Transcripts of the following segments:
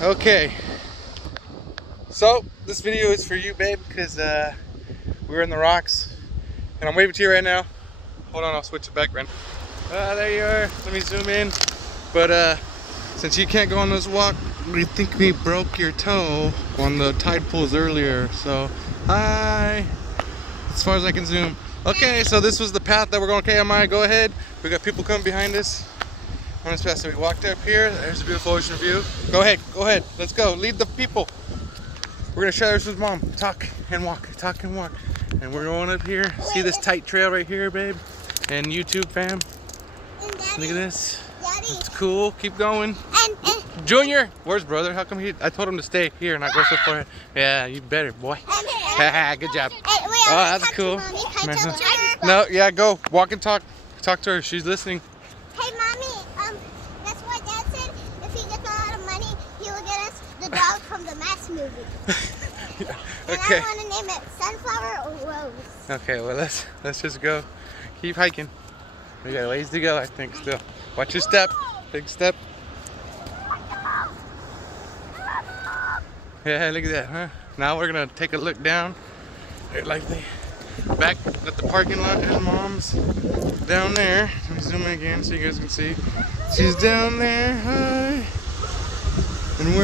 Okay, so this video is for you, babe, because we're in the rocks, and I'm waving to you right now. Hold on, I'll switch the background. There you are. Let me zoom in. But since you can't go on this walk, we think we broke your toe on the tide pools earlier. So, hi. As far as I can zoom. Okay, so this was the path that we're going. Okay, Amaya, go ahead. We got people coming behind us. On this path, so we walked up here. There's a beautiful ocean view. Go ahead, let's go. Lead the people. We're gonna share this with Mom. Talk and walk, And we're going up here. See this tight trail right here, babe? And YouTube fam. Look at this. It's cool. Keep going. Junior, where's brother? How come I told him to stay here and not go so far? Yeah, you better, boy. Good job. Oh, that's cool. No, yeah, go. Walk and talk. Talk to her. She's listening. Hey, Mommy, that's what Dad said. If he gets a lot of money, he will get us the dog from the Mask movie. Okay. And I want to name it Sunflower or Rose. Okay, well, let's just go. Keep hiking. We got a ways to go, I think, still. Watch your step. Big step. Yeah, look at that, huh? Now we're going to take a look down. Like back at the parking lot at Mom's. Down there. Let me zoom in again so you guys can see. She's down there. Hi. And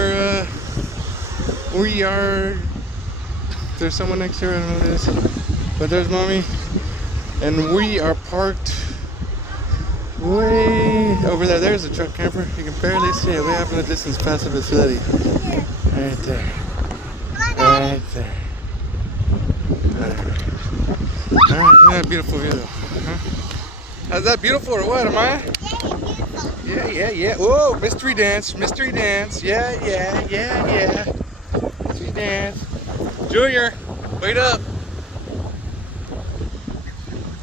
we are. There's someone next to her. I don't know who it is. But there's Mommy. And we are parked way over there. There's a truck camper. You can barely see it. Way up in the distance past the facility. Right there. Right there. Alright, isn't that beautiful view though? Huh? Is that beautiful or what, am I? Yeah, Yeah. Whoa, mystery dance. Yeah. Mystery dance. Junior, wait up.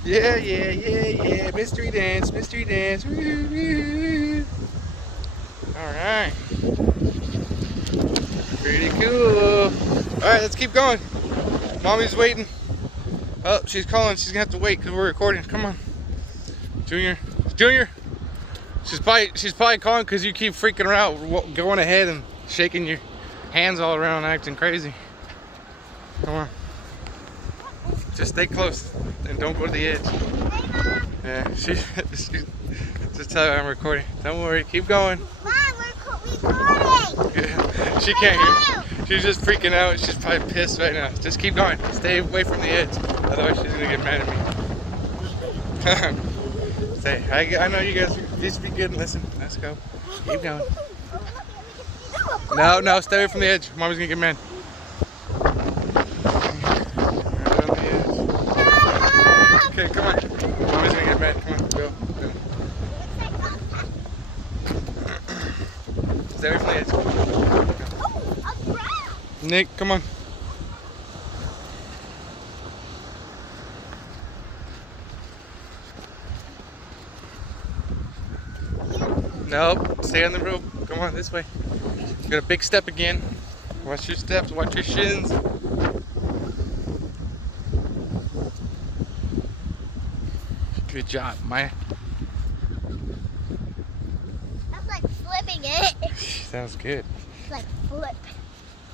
Yeah. Mystery dance. Alright. Pretty cool. Alright, let's keep going. Mommy's waiting. Oh, she's calling. She's gonna have to wait because we're recording. Come on, Junior. She's probably calling because you keep freaking her out, going ahead and shaking your hands all around, acting crazy. Come on. Just stay close and don't go to the edge. Yeah, she just tell her I'm recording. Don't worry, keep going. Mom, we're recording. She can't hear. She's just freaking out. She's probably pissed right now. Just keep going. Stay away from the edge. Otherwise, she's gonna get mad at me. Say, I know you guys. Just be good and listen. Let's go. Keep going. No, stay away from the edge. Mommy's gonna get mad. Okay, come on. Mommy's gonna get mad. Come on, go. Stay away from the edge. Nick, come on. Nope, stay on the rope. Come on, this way. Got a big step again. Watch your steps, watch your shins. Good job, Maya. That's like flipping it. Sounds good. It's like flip.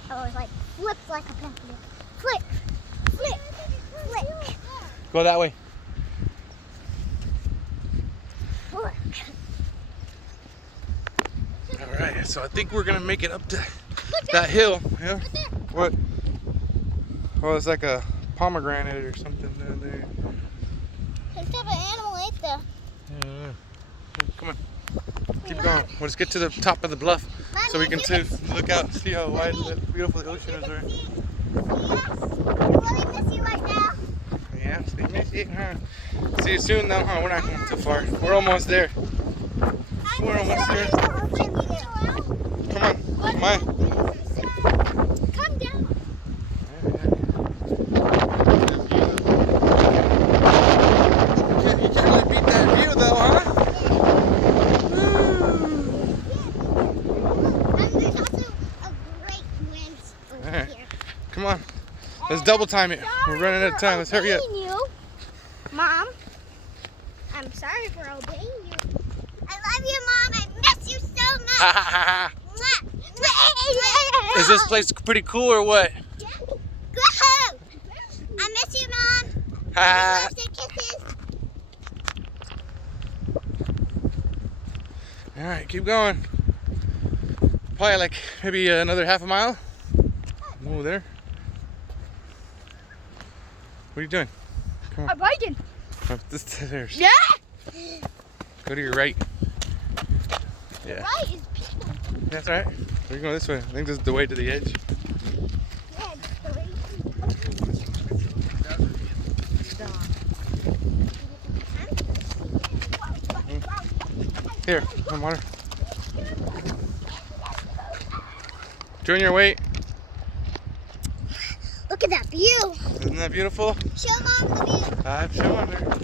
I was like, flip like a pencil. Flip. Go that way. Flip. Alright, so I think we're gonna make it up to that hill. Yeah? What? Oh, it's like a pomegranate or something down there. Some type of animal ate the. Yeah. Come on. Keep going. Let's get to the top of the bluff so we can look out and see how wide and beautiful the ocean is there. Really miss you right now. Yeah, we miss you, huh? See you soon though, huh? We're not going too far. We're almost there. We're almost there. Come on. Come down. You can't really beat that view though, huh? Come on. Let's double time it. We're running out of time. Let's hurry up. Mom, I'm sorry for obeying you. I love you, Mom. I miss you so much. Is this place pretty cool or what? Yeah. Go! I miss you, Mom. Ha! Kisses. Alright, keep going. Probably like maybe another half a mile. Over there. What are you doing? Come on. I'm biking. Up this stairs. Yeah. Go to your right. Yeah. Right is people. That's right. We're going this way. I think this is the way to the edge. Yeah, Here, some water. Join your weight. look at that view. Isn't that beautiful? Show Mom the view. I'm showing her.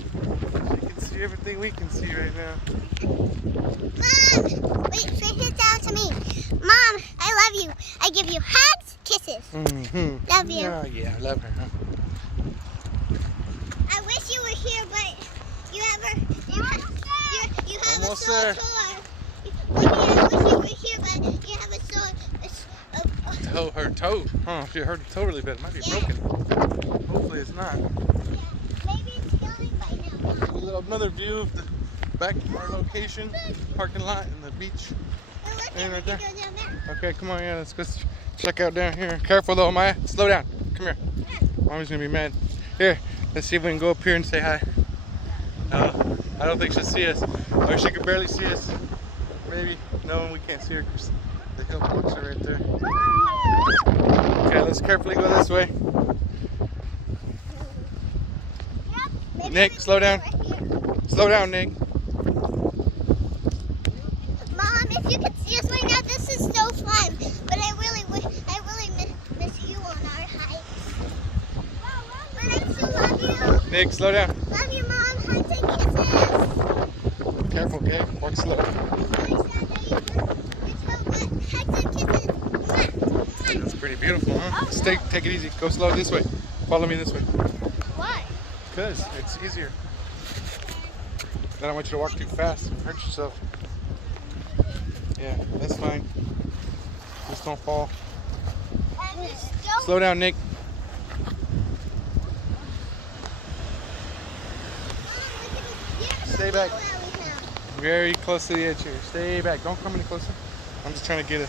She can see everything we can see right now. Mom, wait, face it down to me. Mom, I love you. I give you hugs, kisses. Mm-hmm. Love you. Oh, yeah, I love her. Huh? I wish you were here, but you have a Almost sore there. toe. I wish you were here, but you have a sore. Toe, her toe. Oh, she hurt her toe really bad. It might be broken. Hopefully it's not. Maybe it's healing by now. Another view of the back of our location, parking lot, and the beach. Well, look, And we right can there. go down there. Okay, come on, yeah, let's go check out down here. Careful though, Maya. Slow down. Come here. Mommy's gonna be mad. Here, let's see if we can go up here and say hi. I don't think she'll see us. Or she could barely see us. Maybe. No, we can't see her because the hill blocks are right there. Okay, let's carefully go this way. Yep. Maybe Nick, we slow can down. go right here. Slow down, Nick. Mom, if you could see us right now, this is so fun. But I really miss you on our hikes. But I still love you. Nick, slow down. Love you, Mom. Hugs and kisses. Careful, okay? Walk slow. That's pretty beautiful, huh? Take it easy. Go slow this way. Follow me this way. Why? Because it's easier. I don't want you to walk too fast and hurt yourself. Yeah, that's fine. Just don't fall. Slow down, Nick. Stay back. Very close to the edge here. Stay back. Don't come any closer. I'm just trying to get a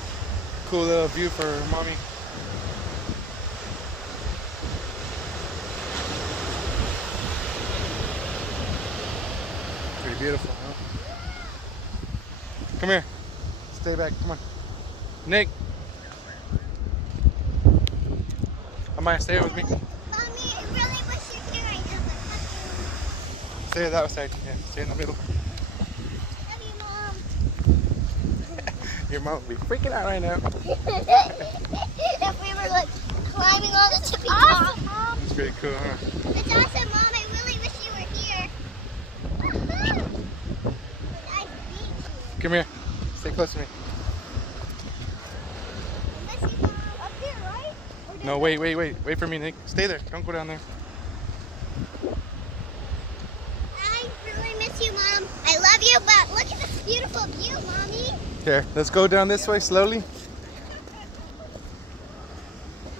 cool little view for Mommy. Pretty beautiful, huh? Come here. Stay back. Come on. Nick. Amaya, stay with me. Mommy, I really wish you were here right now. But Stay that side. Yeah, stay in the middle. love you, Mom. Your mom will be freaking out right now. If we were like climbing all the tippy top. It's pretty cool, huh? It's awesome, Mom. I really wish you were here. Nice beach. Come here. Stay close to me. I miss you, Mom. Up there, right? Or down No, wait. Wait for me, Nick. Stay there. Don't go down there. I really miss you, Mom. I love you, but look at this beautiful view, Mommy. Here, let's go down this way slowly.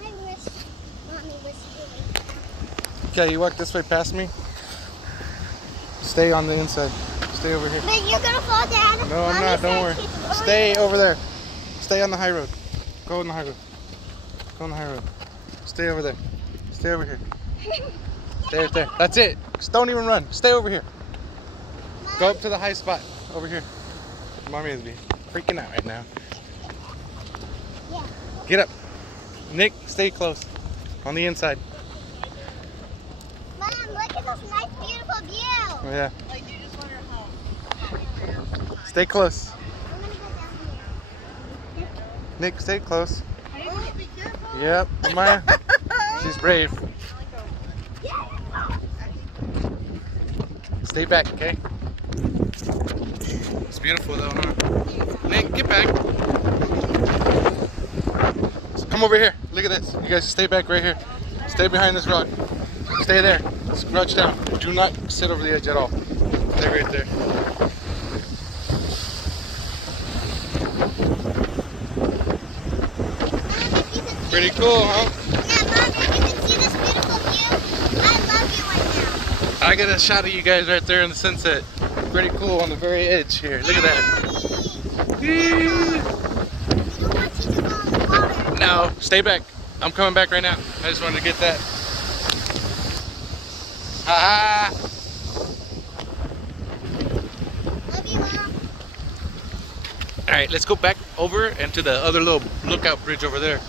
I wish Mommy was here. Okay, you walk this way past me. Stay on the inside. Stay over here. But you're gonna fall down. No, I'm Mommy not. Don't said worry. she's going Stay to. over there. Stay on the high road. Go on the high road. Go on the high road. Stay over there. Stay over here. Stay right there. That's it. Just don't even run. Stay over here. Go up to the high spot. Over here. Mommy is freaking out right now. Yeah. Get up. Nick, stay close. On the inside. Mom, look at this nice, beautiful view. Oh, yeah. Like, you just wonder how. Stay close. I'm gonna go down here. Nick, stay close. Oh, be careful. Yep. Maya. She's brave. Stay back, okay? It's beautiful though, huh? Nick, get back. So come over here. Look at this. You guys stay back right here. Stay behind this rock. Stay there. Crouch down. Do not sit over the edge at all. Stay right there. Pretty cool, huh? Yeah, Mom, if you can see this beautiful view, I love you right now. I got a shot of you guys right there in the sunset. Pretty cool on the very edge here. Look at that. We don't want you to go in the water. No, stay back. I'm coming back right now. I just wanted to get that. Ha ha. Love you, Mom. All right, let's go back over and to the other little lookout bridge over there.